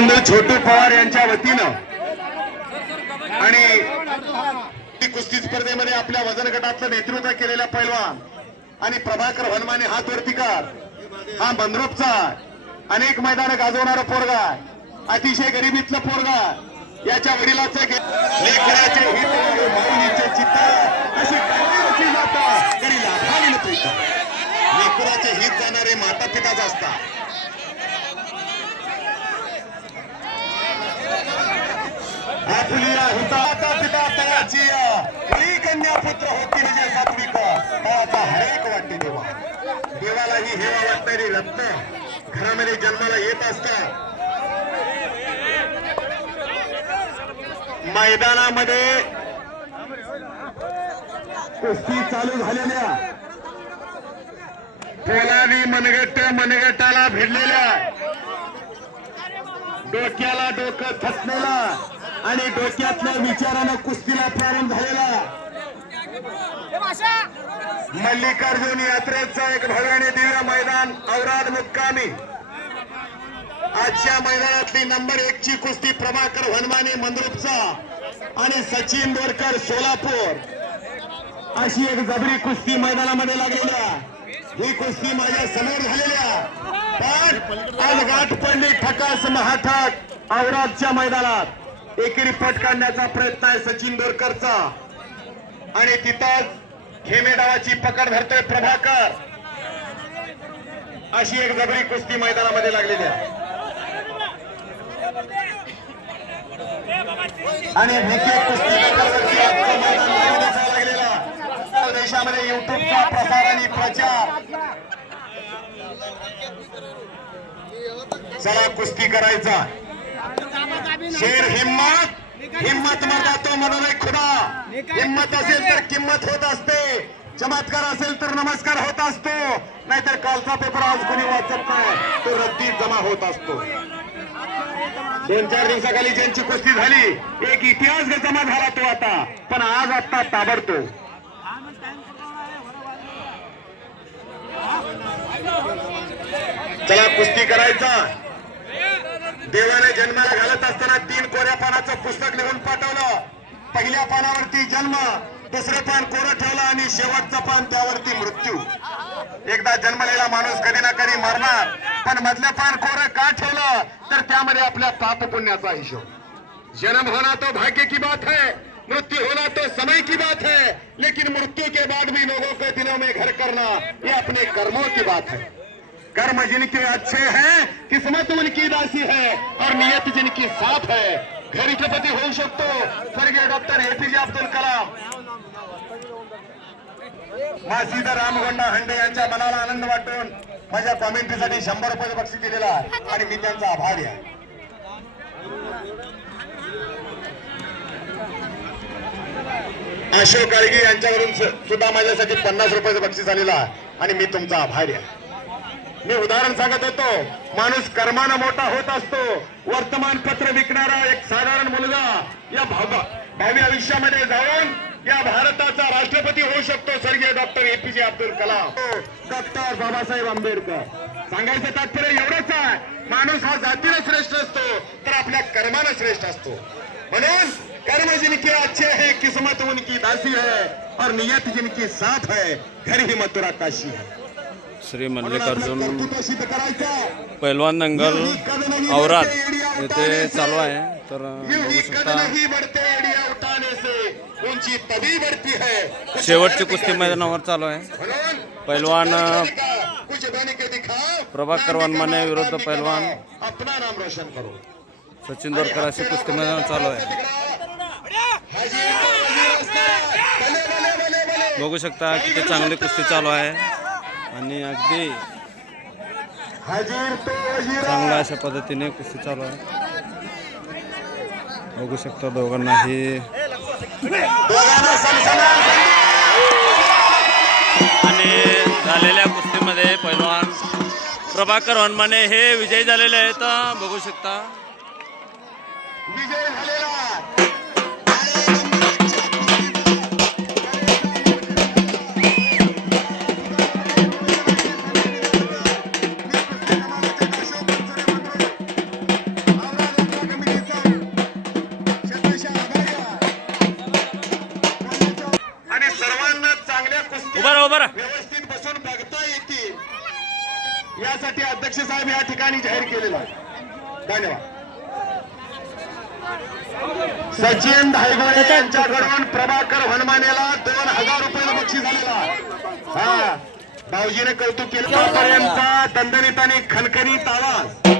छोटू पवार यांच्या वतीनं आणि कुस्ती स्पर्धेमध्ये आपल्या वजन गटातलं नेतृत्व केलेल्या पैलवान आणि प्रभाकर हनुमाने हात वरतीकार हा मंद्रुपचा अनेक मैदान गाजवणारा पोरगा अतिशय गरिबीतलं पोरगा याच्या वडिलाचं लेकराचे हित चित्त अशी काळजी माता तरी लेकराचे हित जाणारे माता पिताच असतात आपल्या हुताचा पिता तयाची ही कन्या पुत्र होती निजे सात्विक. तळाचा हरेक वाटते देवा. देवालाही हेवा वाटणारी रत्न घरामध्ये जन्माला येत असतात मैदानामध्ये कुस्ती चालू झालेल्या. पोलादी मनगट मनगटाला भिडलेल्या. डोक्याला डोकं थटलेला आणि डोक्यातल्या विचारानं कुस्तीला प्रारंभ झालेला. मल्लिकार्जुन यात्रेचं एक भव्य आणि दिव्य मैदान औराद मुक्कामी. आजच्या मैदानातली नंबर एक ची कुस्ती प्रभाकर हनुमाने मंद्रुपचा आणि सचिन बोरकर सोलापूर. अशी एक जबरी कुस्ती मैदानामध्ये लागलेल्या. ही कुस्ती माझ्यासमोर झालेल्या. पण आज गाठ पडली ठकास महाठाक औरादच्या मैदानात. एकेरी पट काढण्याचा प्रयत्न आहे सचिन दोरकरचा. आणि तिथंच खेमे डावाची पकड धरतोय प्रभाकर. अशी एक जबरी कुस्ती मैदानामध्ये लागलेली आहे. आणि कुस्ती देशामध्ये युट्यूबचा प्रसार आणि प्रचार. चला कुस्ती करायचा. शेर हिम्मत हिम्मत मरदा तो एक खुदा. हिम्मत असेल तर किंमत होत असते. चमत्कार असेल तर नमस्कार होत असतो. नाहीतर कालचा पेपर आज कोणी वाचत नाही. तो रद्दी जमा होत असतो. दोन चार दिवसाखाली ज्यांची कुस्ती झाली एक इतिहास जमा झाला तो आता. पण आज आता ताबडतो चला कुस्ती करायचा. देवाने जन्माला असताना तीन कोऱ्या पानाचं पुस्तक लिहून पाठवलं. पहिल्या पानावरती जन्म दुसरं पान कोरं ठेवलं आणि शेवटचं पान त्यावरती मृत्यू. एकदा जन्मलेला माणूस कधी ना कधी मरणार पण मधलं पान कोरं का ठेवलं तर त्यामध्ये आपल्या पाप पुण्याचा हिशोब. जन्म होना तो भाग्य की बात है मृत्यु होना तो समय की बात है लेकिन मृत्यु के बाद भी लोगों के दिलों में घर करना ये अपने कर्मों की बात है। कर्म जिनके अच्छे हैं किस्मत उनकी दासी है और नियत जिनकी साफ है। घरी होऊ शकतो। स्वर्गीय डॉक्टर एपीजे अब्दुल कलाम। मासीदा रामगोंडा हंडे यांच्या मनाला आनंद वाटून माझ्या कॉमेंट्रीसाठी शंभर रुपये बक्षीस दिलेला आहे आणि मी त्यांचा आभारी आहे. अशोक गाडगे यांच्यावरून सुद्धा माझ्यासाठी पन्नास रुपयाचं बक्षीस आलेलं आहे आणि मी तुमचा आभारी आहे. मी उदाहरण सांगत होतो. माणूस कर्मानं मोठा होत असतो. वर्तमानपत्र विकणारा एक साधारण मुलगा या भावी आयुष्यामध्ये जाऊन या भारताचा राष्ट्रपती होऊ शकतो स्वर्गीय doctor APJ Abdul Kalam. Doctor Babasaheb Ambedkar. सांगायचं तात्पर्य एवढंच आहे. माणूस हा जातीनं श्रेष्ठ असतो तर आपल्या कर्मानं श्रेष्ठ असतो. म्हणून कर्म जिनकी अच्छे है किस्मत उनकी दासी है और नियत जिनकी साथ है घर ही मथुरा काशी है. श्री मल्लिकार्जुन पैलवान दंगल औराद येथे चालू आहे तर बघू ही शकता है शेवटची कुस्ती मैदानावर चालू आहे पैलवान प्रभाकर वनमाने विरुद्ध पैलवान सचिन दोरकर अशी कुस्ती मैदान चालू आहे बघू शकता किती चांगली कुस्ती चालू आहे आणि अगदी हाजीर तो वजीर चांगल्या अशा पद्धतीने कुस्ती चालू आहे. बघू शकता दोघांनाही. दोघांना सनसनाट आणि झालेल्या कुस्तीमध्ये पैलवान प्रभाकर वनमाने हे विजयी झालेले आहेत. बघू शकता. बक्षीस आम्ही या ठिकाणी जाहीर केलेलं आहे. धन्यवाद. सचिन धायगोळे यांच्याकडून प्रभाकर हनुमानेला दोन हजार रुपयाला बक्षीस आलेला. हा. भाऊजीने कौतुक केलं. पर्यंत दणदणीत आणि खणखणीत आवाज.